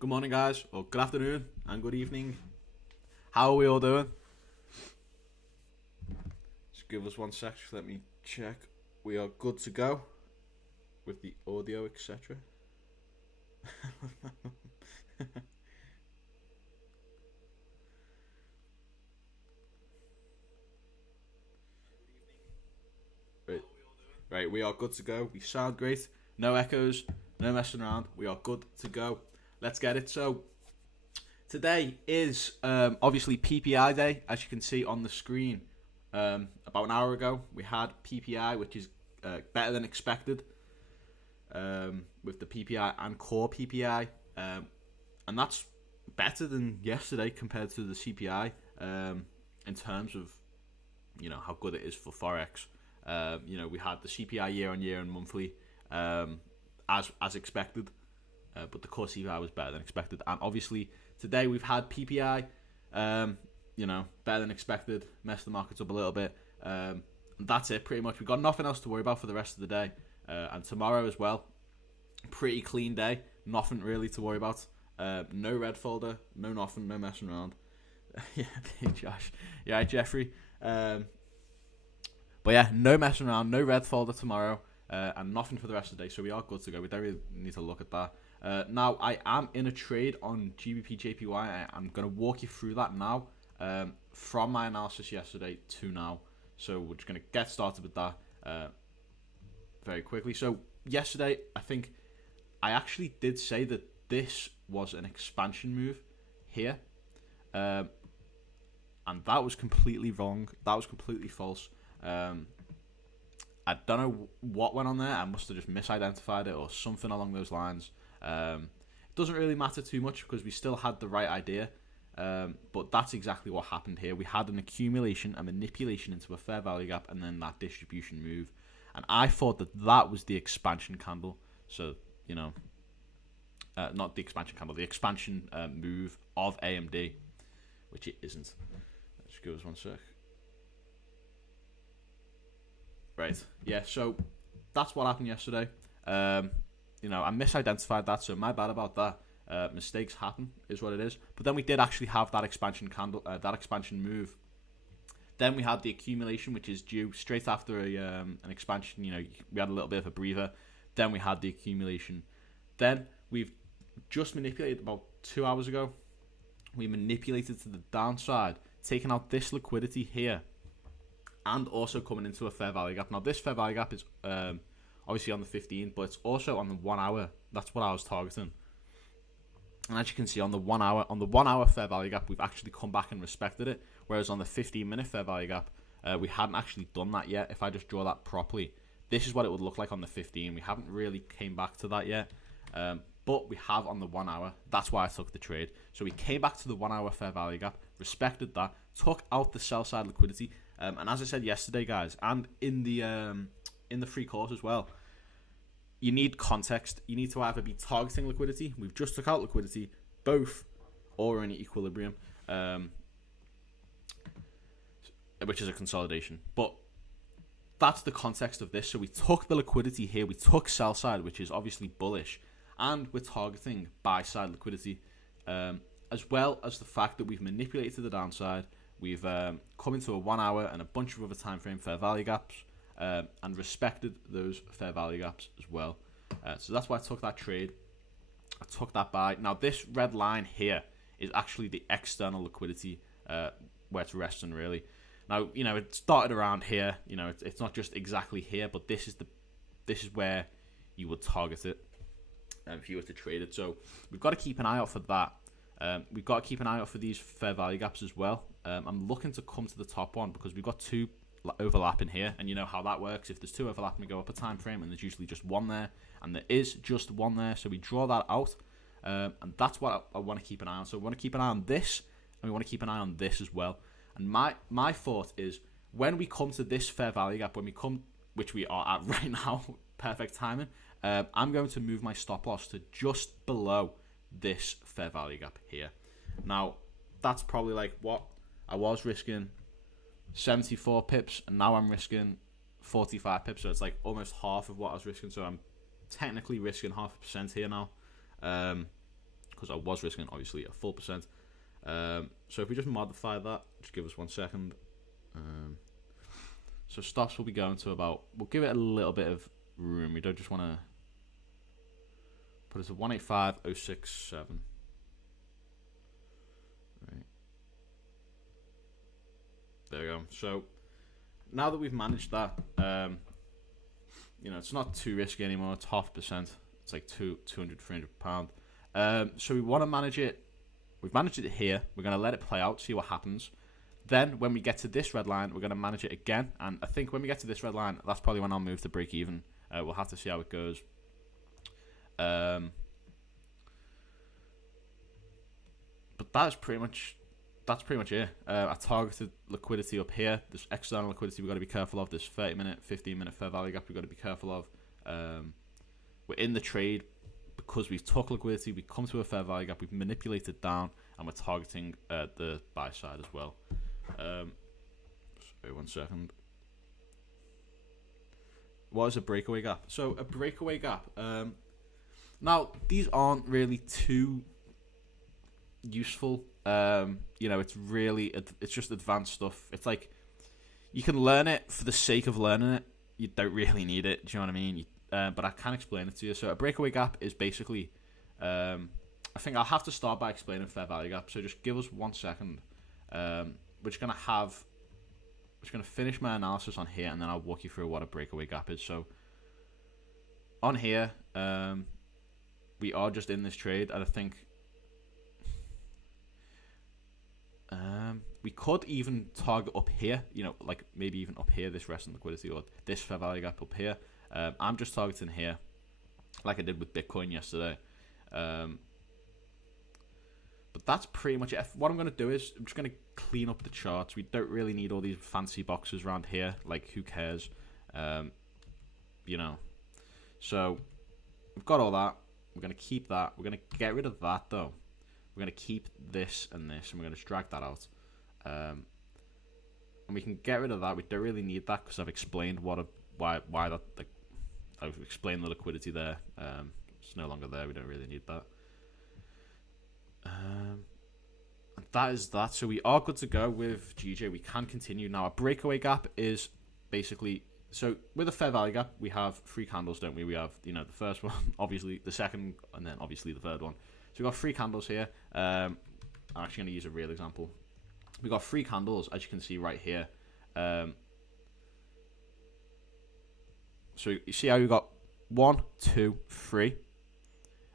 Good morning, guys, or good afternoon and good evening. How are we all doing? Just give us one sec, just let me check. We are good to go with the audio, etc. Right. Right, we are good to go. We sound great. No echoes, no messing around. We are good to go. Let's get it. So, today is obviously PPI day, as you can see on the screen. About an hour ago, we had PPI, which is better than expected, with the PPI and core PPI, and that's better than yesterday compared to the CPI, in terms of how good it is for Forex. We had the CPI year on year and monthly, as expected, but the core CPI was better than expected, and obviously today we've had PPI, better than expected, messed the markets up a little bit. That's it, pretty much. We've got nothing else to worry about for the rest of the day, and tomorrow as well. Pretty clean day, nothing really to worry about. No red folder, no nothing, no messing around. Yeah, Josh. Yeah, Jeffrey. But yeah, no messing around, no red folder tomorrow, and nothing for the rest of the day. So we are good to go. We don't really need to look at that. Now, I am in a trade on GBP JPY. I'm going to walk you through that now, from my analysis yesterday to now. So we're just going to get started with that very quickly. So yesterday, I think I actually did say that this was an expansion move here, and that was completely wrong. That was completely false. I don't know what went on there. I must have just misidentified it or something along those lines. It doesn't really matter too much because we still had the right idea. But that's exactly what happened here. We had an accumulation, a manipulation into a fair value gap, and then that distribution move. And I thought that was the expansion candle. So, not the expansion candle, the expansion move of AMD, which it isn't. Let's give us one sec. Right, yeah, so that's what happened yesterday. I misidentified that, so my bad about that. Mistakes happen, is what it is. But then we did actually have that expansion candle, that expansion move. Then we had the accumulation, which is due straight after an expansion. We had a little bit of a breather. Then we had the accumulation. Then we've just manipulated about 2 hours ago. We manipulated to the downside, taking out this liquidity here, and also coming into a fair value gap. Now, this fair value gap is obviously on the 15, but it's also on the 1 hour. That's what I was targeting. And as you can see, on the 1 hour fair value gap, we've actually come back and respected it. Whereas on the 15-minute fair value gap, we hadn't actually done that yet. If I just draw that properly, this is what it would look like on the 15. We haven't really came back to that yet, but we have on the 1 hour. That's why I took the trade. So we came back to the 1 hour fair value gap, respected that, took out the sell side liquidity, and as I said yesterday, guys, and in the free course as well, you need context. You need to either be targeting liquidity. We've just took out liquidity, both, or in equilibrium, which is a consolidation. But that's the context of this. So we took the liquidity here. We took sell side, which is obviously bullish, and we're targeting buy side liquidity, as well as the fact that we've manipulated to the downside. We've come into a 1 hour and a bunch of other time frame fair value gaps, and respected those fair value gaps as well. So that's why I took that trade. I took that buy. Now, this red line here is actually the external liquidity, where it's resting, really. Now, it started around here. It's not just exactly here, but this is where you would target it if you were to trade it. So we've got to keep an eye out for that. We've got to keep an eye out for these fair value gaps as well. I'm looking to come to the top one because we've got two overlapping here, and you know how that works. If there's two overlapping, we go up a time frame, and there's usually just one there, and there is just one there. So we draw that out, and that's what I want to keep an eye on. So we want to keep an eye on this, and we want to keep an eye on this as well. And my thought is, when we come to this fair value gap, which we are at right now, perfect timing, I'm going to move my stop loss to just below this fair value gap here. Now, that's probably like what I was risking 74 pips, and now I'm risking 45 pips, so it's like almost half of what I was risking. So I'm technically risking 0.5% here now, because I was risking obviously a full percent. So if we just modify that, just give us 1 second. So stops will be going to about, we'll give it a little bit of room. We don't just want to put it to 185.067. Right. There we go. So now that we've managed that, it's not too risky anymore. It's 0.5%. It's like 200, 300 pound. So we want to manage it. We've managed it here. We're going to let it play out, see what happens. Then when we get to this red line, we're going to manage it again. And I think when we get to this red line, that's probably when I'll move to break even. We'll have to see how it goes. But that's pretty much it. I targeted liquidity up here. This external liquidity we've got to be careful of. This 30-minute, 15-minute fair value gap we've got to be careful of. We're in the trade because we've took liquidity. We come to a fair value gap. We've manipulated down, and we're targeting the buy side as well. Sorry, 1 second. What is a breakaway gap? So a breakaway gap. Now these aren't really too useful. It's just advanced stuff. It's like you can learn it for the sake of learning it. You don't really need it. Do you know what I mean? But I can explain it to you. So a breakaway gap is basically, I think I'll have to start by explaining fair value gap. So just give us 1 second. We're just gonna finish my analysis on here, and then I'll walk you through what a breakaway gap is. So on here, we are just in this trade, and I think we could even target up here, like maybe even up here, this resting liquidity, or this fair value gap up here. I'm just targeting here, like I did with Bitcoin yesterday. But that's pretty much it. What I'm going to do is I'm just going to clean up the charts. We don't really need all these fancy boxes around here. Like, who cares? So we've got all that. We're going to keep that. We're going to get rid of that, though. We're going to keep this and this, and we're going to drag that out. And we can get rid of that. We don't really need that because I've explained why that. I've explained the liquidity there. It's no longer there. We don't really need that. And that is that. So we are good to go with GJ. We can continue now. A breakaway gap is basically, so with a fair value gap, we have 3 candles, don't we? We have the first one, obviously the second, and then obviously the third one. So we've got 3 candles here. I'm actually going to use a real example. We've got 3 candles, as you can see right here. So you see how we've got 1, 2, 3.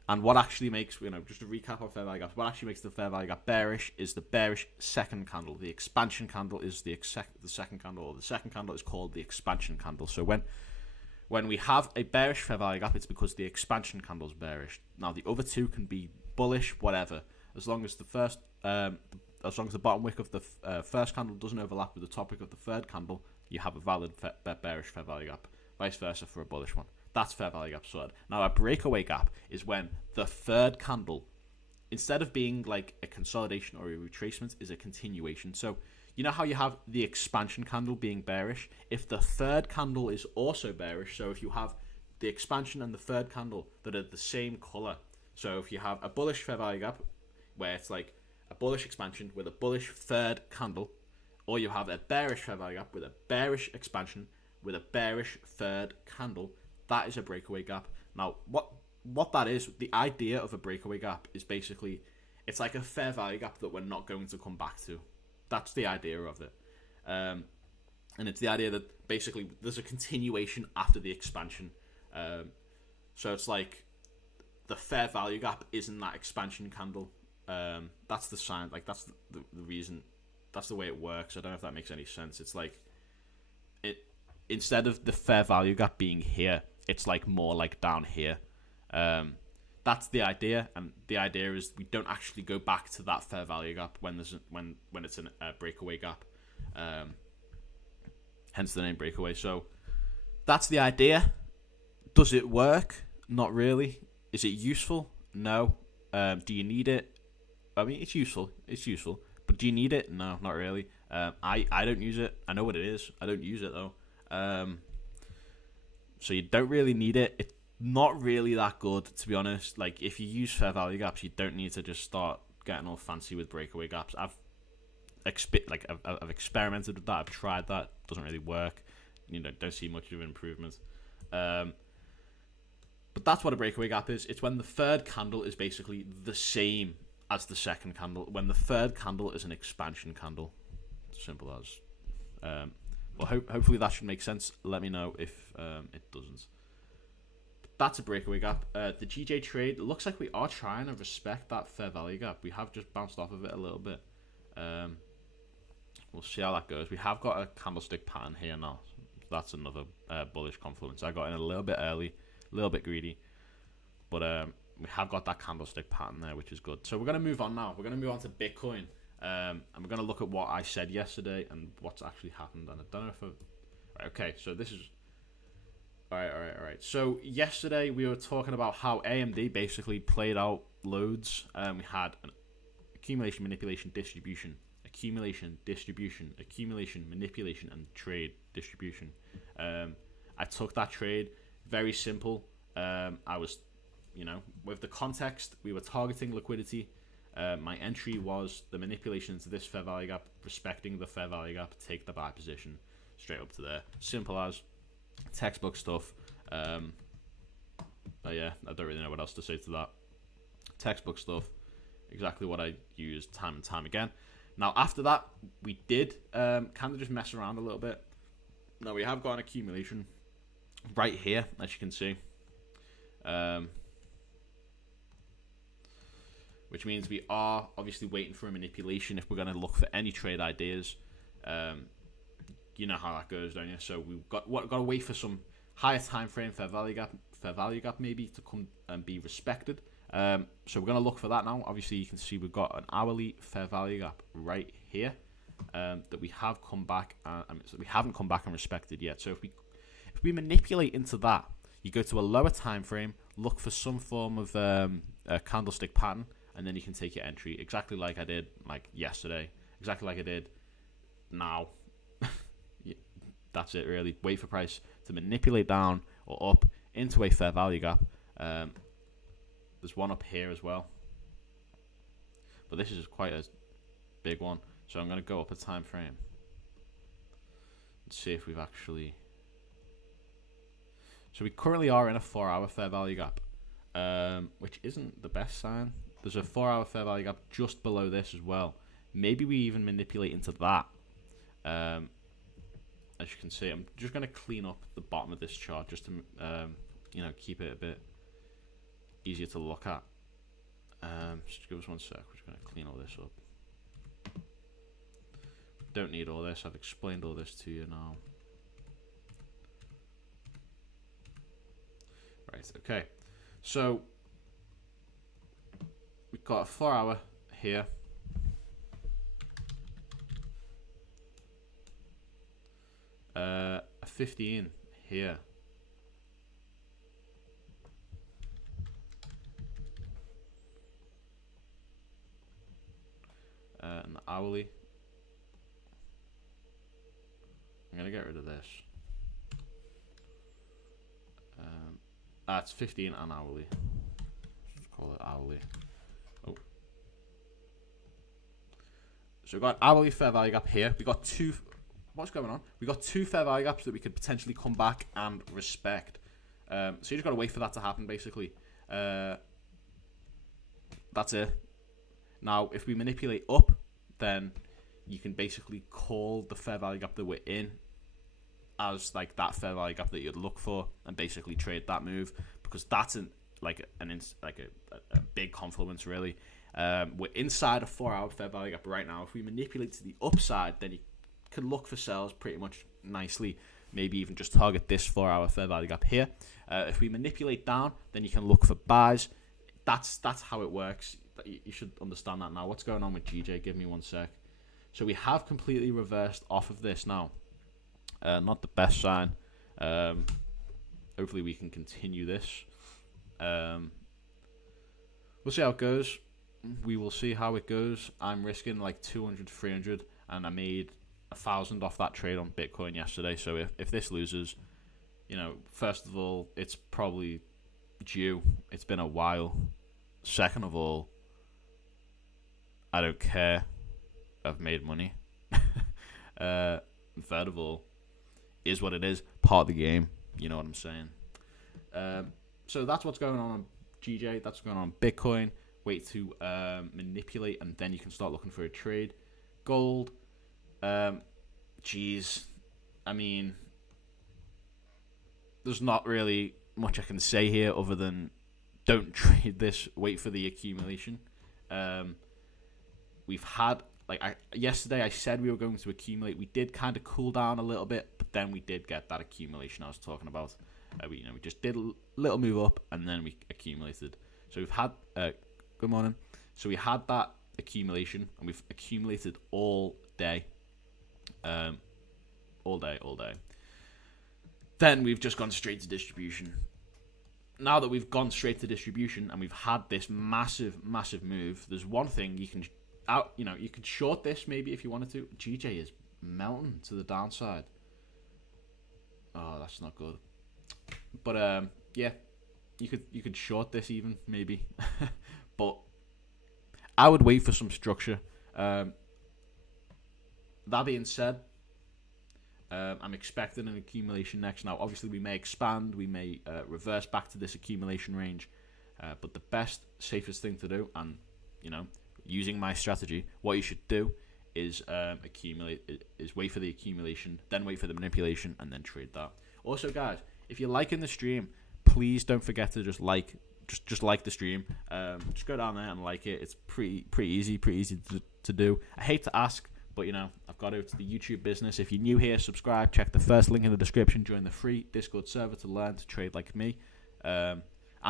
And what actually makes, just to recap on fair value gaps, what actually makes the fair value gap bearish is the bearish second candle. The expansion candle is the second candle, or the second candle is called the expansion candle. So when we have a bearish fair value gap, it's because the expansion candle is bearish. Now the other 2 can be bullish, whatever, as long as the bottom wick of the first candle doesn't overlap with the top wick of the third candle, you have a valid bearish fair value gap. Vice versa for a bullish one. That's fair value gap sorted. Now a breakaway gap is when the third candle, instead of being like a consolidation or a retracement, is a continuation. So you know how you have the expansion candle being bearish? If the third candle is also bearish, so if you have the expansion and the third candle that are the same color, so if you have a bullish fair value gap where it's like a bullish expansion with a bullish third candle, or you have a bearish fair value gap with a bearish expansion with a bearish third candle, that is a breakaway gap. Now, what that is, the idea of a breakaway gap is basically, it's like a fair value gap that we're not going to come back to. That's the idea of it. And it's the idea that basically there's a continuation after the expansion. So it's like the fair value gap isn't that expansion candle. That's the sign, like that's the reason, that's the way it works. I don't know if that makes any sense. It's like, instead of the fair value gap being here, it's like more like down here. That's the idea, and the idea is we don't actually go back to that fair value gap when it's a breakaway gap. Hence the name breakaway. So that's the idea. Does it work? Not really. Is it useful? No. Do you need it? I mean, it's useful. It's useful. But do you need it? No, not really. I don't use it. I know what it is. I don't use it though. So you don't really need it. not really that good, to be honest. Like, if you use fair value gaps, you don't need to just start getting all fancy with breakaway gaps. I've experimented with that. I've tried that. Doesn't really work. Don't see much of an improvement. But that's what a breakaway gap is. It's when the third candle is basically the same as the second candle. When the third candle is an expansion candle. Simple as. Well, hopefully that should make sense. Let me know if it doesn't. That's a breakaway gap. The GJ trade, looks like we are trying to respect that fair value gap. We have just bounced off of it a little bit. We'll see how that goes. We have got a candlestick pattern here now. That's another bullish confluence. I got in a little bit early, a little bit greedy. But we have got that candlestick pattern there, which is good. So we're going to move on now. We're going to move on to Bitcoin. And we're going to look at what I said yesterday and what's actually happened. And I don't know if Right, okay, so this is... Alright. So yesterday we were talking about how AMD basically played out loads. We had an accumulation, manipulation, distribution, accumulation, distribution, accumulation, manipulation, and trade distribution. I took that trade. Very simple. I was, with the context, we were targeting liquidity. My entry was the manipulation to this fair value gap, respecting the fair value gap, take the buy position straight up to there. Simple as textbook stuff. But yeah, I don't really know what else to say to that. Textbook stuff, exactly what I used time and time again. Now after that, we did kind of just mess around a little bit. Now we have got an accumulation right here, as you can see, which means we are obviously waiting for a manipulation if we're going to look for any trade ideas. You know how that goes, don't you? So we've got to wait for some higher time frame fair value gap maybe to come and be respected. So we're going to look for that now. Obviously, you can see we've got an hourly fair value gap right here that we have come back. We haven't come back and respected yet. So if we manipulate into that, you go to a lower time frame, look for some form of a candlestick pattern, and then you can take your entry exactly like I did yesterday, exactly like I did now. That's it, really. Wait for price to manipulate down or up into a fair value gap. There's one up here as well, but this is quite a big one. So I'm going to go up a time frame and see if we've actually... So we currently are in a 4-hour fair value gap, which isn't the best sign. There's a 4-hour fair value gap just below this as well. Maybe we even manipulate into that. As you can see, I'm just going to clean up the bottom of this chart just to, keep it a bit easier to look at. Just give us 1 sec. We're just going to clean all this up. Don't need all this. I've explained all this to you now. Right, okay. So, we've got a 4-hour here. A 15 here. And the hourly. I'm going to get rid of this. It's 15 and hourly. Let's call it hourly. Oh. So we've got hourly fair value gap here. We've got two... What's going on? We've got two fair value gaps that we could potentially come back and respect. So you just got to wait for that to happen, basically. That's it. Now, if we manipulate up, then you can basically call the fair value gap that we're in as that fair value gap that you'd look for, and basically trade that move, because that's a big confluence, really. We're inside a 4-hour fair value gap right now. If we manipulate to the upside, then you can look for sales pretty much nicely. Maybe even just target this 4-hour fair value gap here. If we manipulate down, then you can look for buys. That's how it works. You should understand that now. What's going on with GJ? Give me 1 sec. So we have completely reversed off of this now. Not the best sign. Hopefully we can continue this. We'll see how it goes. We will see how it goes. I'm risking 200, 300, and I made 1,000 off that trade on Bitcoin yesterday. So if this loses, first of all, it's probably due. It's been a while. Second of all, I don't care. I've made money. Third of all, is what it is. Part of the game. You know what I'm saying? So that's what's going on GJ. That's what's going on Bitcoin. Wait to manipulate, and then you can start looking for a trade. Gold. Geez. I mean, there's not really much I can say here other than don't trade this. Wait for the accumulation. We've had, yesterday I said we were going to accumulate. We did kind of cool down a little bit, but then we did get that accumulation I was talking about. We just did a little move up, and then we accumulated. So we've had, good morning. So we had that accumulation, and we've accumulated all day. All day. Then we've just gone straight to distribution. Now that we've gone straight to distribution and we've had this massive move, there's one thing you can you could short this maybe if you wanted to. GJ is melting to the downside. Oh, that's not good. But yeah, you could short this even maybe. But I would wait for some structure. That being said, I'm expecting an accumulation next. Now, obviously, we may expand, we may reverse back to this accumulation range, but the best, safest thing to do, and using my strategy, what you should do is is wait for the accumulation, then wait for the manipulation, and then trade that. Also, guys, if you're liking the stream, please don't forget to just like the stream. Just go down there and like it. It's pretty easy to do. I hate to ask, but I've got to. It's the YouTube business. If you're new here, subscribe. Check the first link in the description. Join the free Discord server to learn to trade like me, and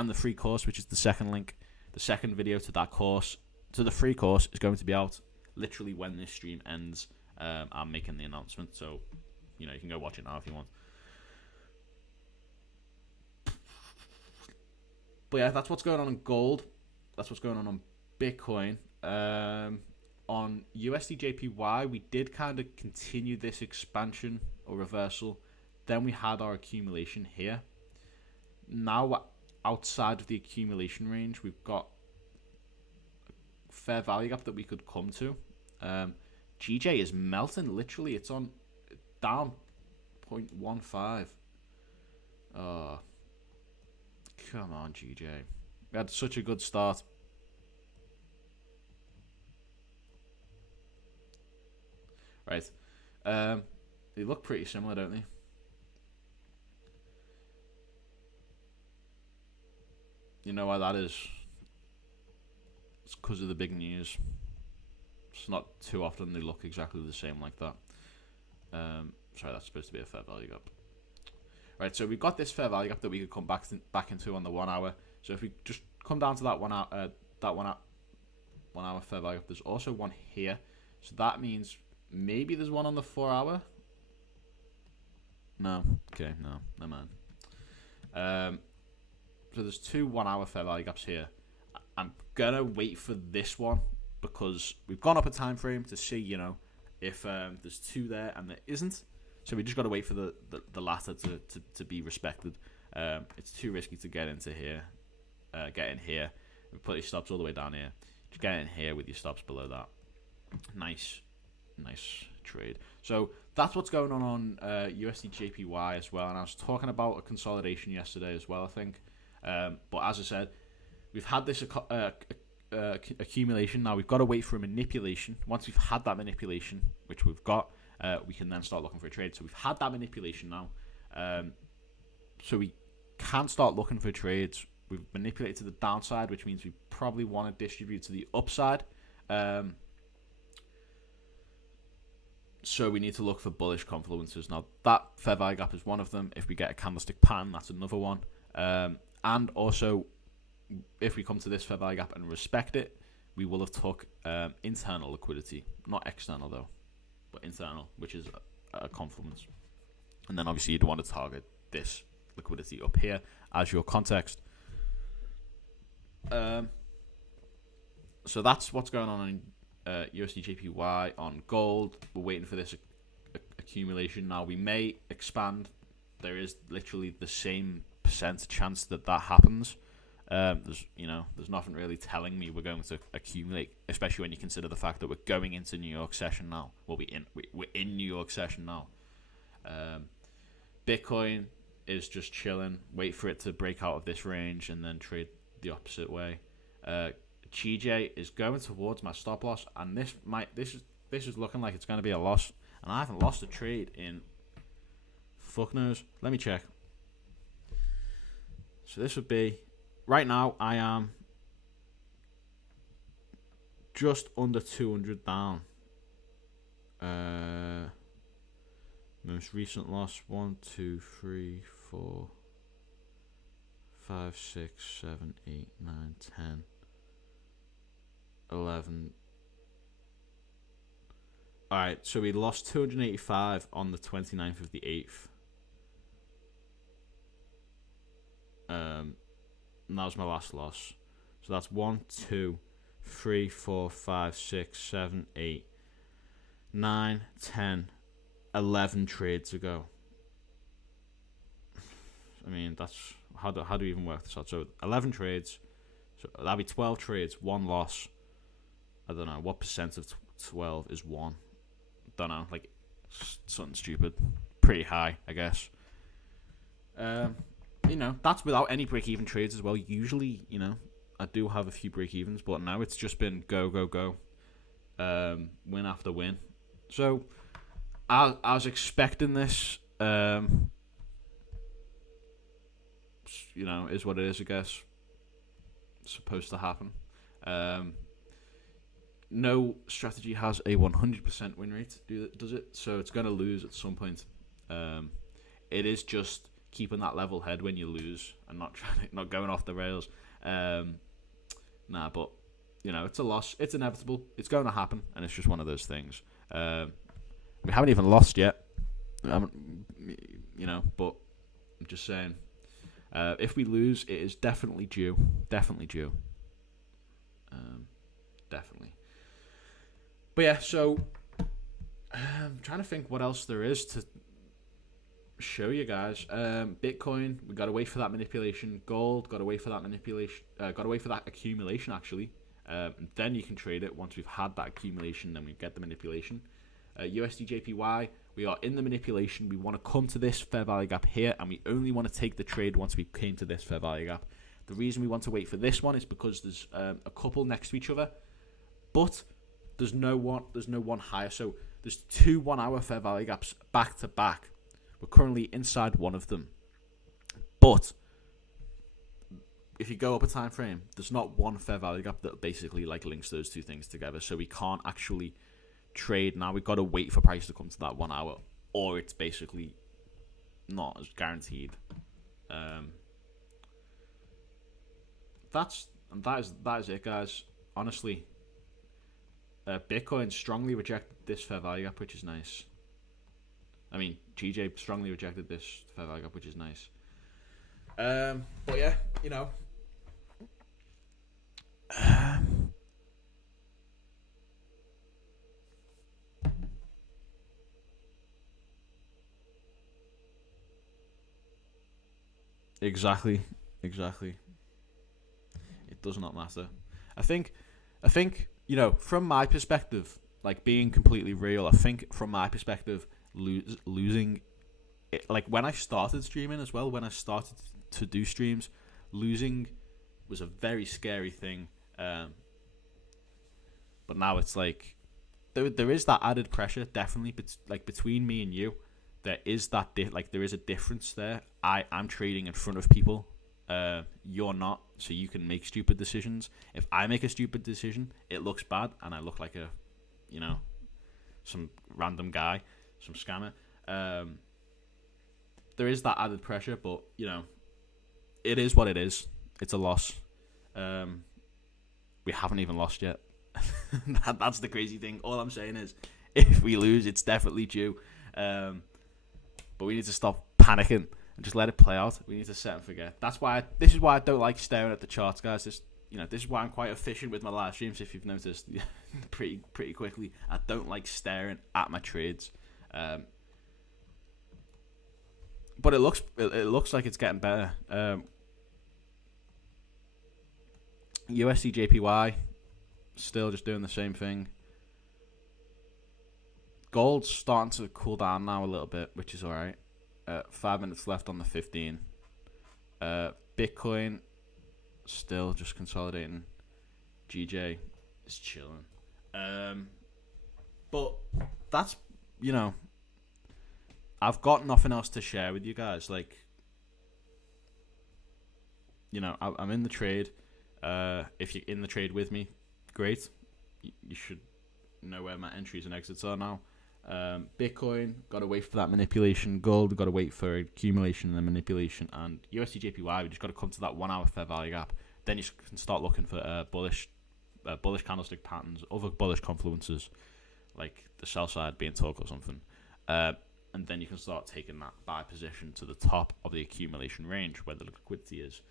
the free course, which is the second link. The second video to that course, to the free course, is going to be out literally when this stream ends. I'm making the announcement, so you can go watch it now if you want. But yeah, that's what's going on in gold. That's what's going on Bitcoin. On USD/JPY, we did kind of continue this expansion or reversal. Then we had our accumulation here. Now, outside of the accumulation range, we've got a fair value gap that we could come to. GJ is melting, literally. It's on down 0.15. Oh, come on, GJ. We had such a good start. Right. They look pretty similar, don't they? You know why that is? It's because of the big news. It's not too often they look exactly the same like that. Sorry, that's supposed to be a fair value gap. Right, so we've got this fair value gap that we could come back into on the 1 hour. So if we just come down to that 1 hour, 1 hour fair value gap, there's also one here. So that means maybe there's one on the 4 hour. No. Okay, no. Never mind. So there's two 1 hour fair value gaps here. I'm going to wait for this one because we've gone up a time frame to see, if there's two there and there isn't. So we just got to wait for the latter to be respected. It's too risky to get into here. Get in here. We put your stops all the way down here. Just get in here with your stops below that. Nice trade. So that's what's going on USD/JPY as well. And I was talking about a consolidation yesterday as well, I think. But as I said, we've had this accumulation. Now we've got to wait for a manipulation. Once we've had that manipulation, which we've got, we can then start looking for a trade. So we've had that manipulation now. So we can start looking for trades. We've manipulated to the downside, which means we probably want to distribute to the upside. So we need to look for bullish confluences. Now, that fair value gap is one of them. If we get a candlestick pan, that's another one. And also, if we come to this fair value gap and respect it, we will have took internal liquidity. Not external, though, but internal, which is a confluence. And then, obviously, you'd want to target this liquidity up here as your context. So that's what's going on in USD/JPY. On gold, we're waiting for this accumulation. Now we may expand. There is literally the same 1% chance that happens. There's nothing really telling me we're going to accumulate, especially when you consider the fact that we're going into New York session now. Well, we're in New York session now. Bitcoin is just chilling. Wait for it to break out of this range and then trade the opposite way. GJ is going towards my stop loss, and this is looking like it's going to be a loss. And I haven't lost a trade in fuck knows. Let me check. So this would be right now. I am just under 200 down. Most recent loss 1, 2, 3, 4, 5, 6, 7, 8, 9, 10, 11. Alright, so we lost 285 on the 29th of the 8th. And that was my last loss. So that's 1, 2, 3, 4, 5, 6, 7, 8, 9, 10, 11 trades ago. I mean, that's how do we even work this out? So 11 trades, so that'd be 12 trades, 1 loss. I don't know what percent of 12 is 1. Don't know, like something stupid, pretty high, I guess. That's without any break-even trades as well. Usually, I do have a few break-evens, but now it's just been go, go, go, win after win. So I was expecting this. Is what it is, I guess. It's supposed to happen. No strategy has a 100% win rate, does it? So it's going to lose at some point. It is just keeping that level head when you lose and not going off the rails. But it's a loss. It's inevitable. It's going to happen, and it's just one of those things. We haven't even lost yet. But I'm just saying, if we lose, it is definitely due. Definitely due. Definitely. But yeah, so I'm trying to think what else there is to show you guys. Bitcoin, we got to wait for that manipulation. Gold, got to wait for that manipulation. Got to wait for that accumulation, actually. And then you can trade it. Once we've had that accumulation, then we get the manipulation. USD JPY, we are in the manipulation. We want to come to this fair value gap here, and we only want to take the trade once we came to this fair value gap. The reason we want to wait for this one is because there's a couple next to each other, but there's no one higher. So there's 2 1-hour fair value gaps back to back. We're currently inside one of them, but if you go up a time frame, there's not one fair value gap that basically links those 2 things together. So we can't actually trade now. We've got to wait for price to come to that 1 hour, or it's basically not as guaranteed. That is it, guys. Honestly, Bitcoin strongly rejected this fair value gap, which is nice. I mean, GJ strongly rejected this fair value gap, which is nice. But yeah, Exactly. It does not matter. I think, from my perspective, being completely real, I think from my perspective, losing, when I started streaming as well, when I started to do streams, losing was a very scary thing. But now it's there is that added pressure, definitely, but between me and you, there is that there is a difference there. I'm trading in front of people. You're not, so you can make stupid decisions. If I make a stupid decision, it looks bad, and I look like some random guy, some scammer. There is that added pressure, but it is what it is. It's a loss. We haven't even lost yet. That's the crazy thing. All I'm saying is, if we lose, it's definitely due. But we need to stop panicking and just let it play out. We need to set and forget. This is why I don't like staring at the charts, guys. This is why I'm quite efficient with my live streams. If you've noticed, pretty quickly, I don't like staring at my trades. but it looks like it's getting better. USD JPY still just doing the same thing. Gold's starting to cool down now a little bit, which is alright. 5 minutes left on the 15. Bitcoin still just consolidating. GJ is chilling. But that's, I've got nothing else to share with you guys. Like, I'm in the trade. If you're in the trade with me, great. You should know where my entries and exits are now. Bitcoin, got to wait for that manipulation. Gold, got to wait for accumulation and then manipulation. And USD JPY, we just got to come to that 1 hour fair value gap. Then you can start looking for bullish candlestick patterns, other bullish confluences, like the sell side being talk or something. And then you can start taking that buy position to the top of the accumulation range where the liquidity is.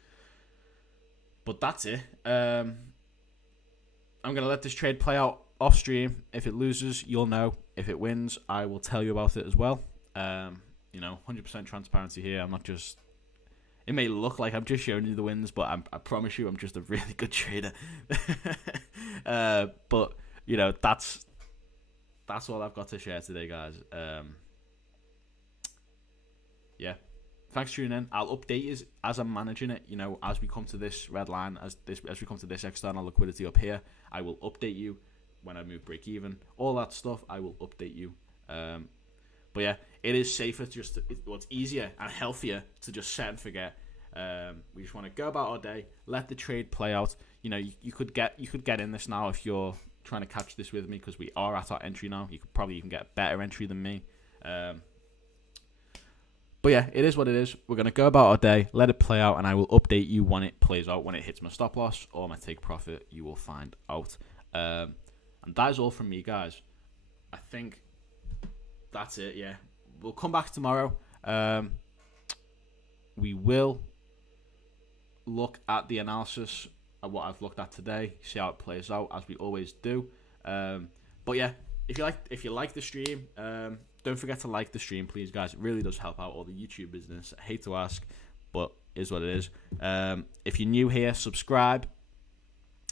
But that's it. I'm going to let this trade play out off stream. If it loses, you'll know. If it wins, I will tell you about it as well. 100% transparency here. I'm not just... It may look like I'm just showing you the wins, but I promise you I'm just a really good trader. But, that's all I've got to share today, guys. Yeah. Thanks for tuning in. I'll update you as I'm managing it. As we come to this red line, as we come to this external liquidity up here, I will update you when I move break even. All that stuff, I will update you. But yeah, it is safer it's easier and healthier to just set and forget. We just want to go about our day, let the trade play out. You could get in this now if you're trying to catch this with me, because we are at our entry now. You could probably even get a better entry than me. But yeah, it is what it is. We're going to go about our day, let it play out, and I will update you when it plays out, when it hits my stop loss or my take profit. You will find out. And that is all from me, guys. I think that's it, yeah. We'll come back tomorrow. We will look at the analysis of what I've looked at today, see how it plays out, as we always do. But yeah, if you like the stream, don't forget to like the stream, please, guys. It really does help out all the YouTube business. I hate to ask, but it is what it is. If you're new here, subscribe.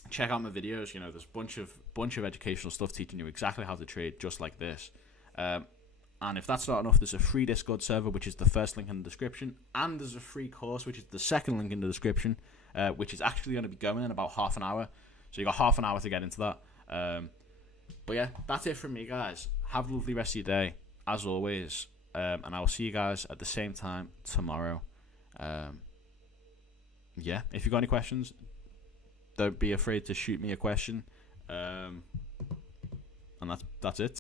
Check out my videos. There's a bunch of educational stuff teaching you exactly how to trade, just like this. And if that's not enough, there's a free Discord server, which is the first link in the description, and there's a free course, which is the second link in the description, which is actually going to be going in about half an hour. So you got half an hour to get into that. But yeah, that's it from me, guys. Have a lovely rest of your day, as always, and I will see you guys at the same time tomorrow. Yeah, if you've got any questions, don't be afraid to shoot me a question. And that's it.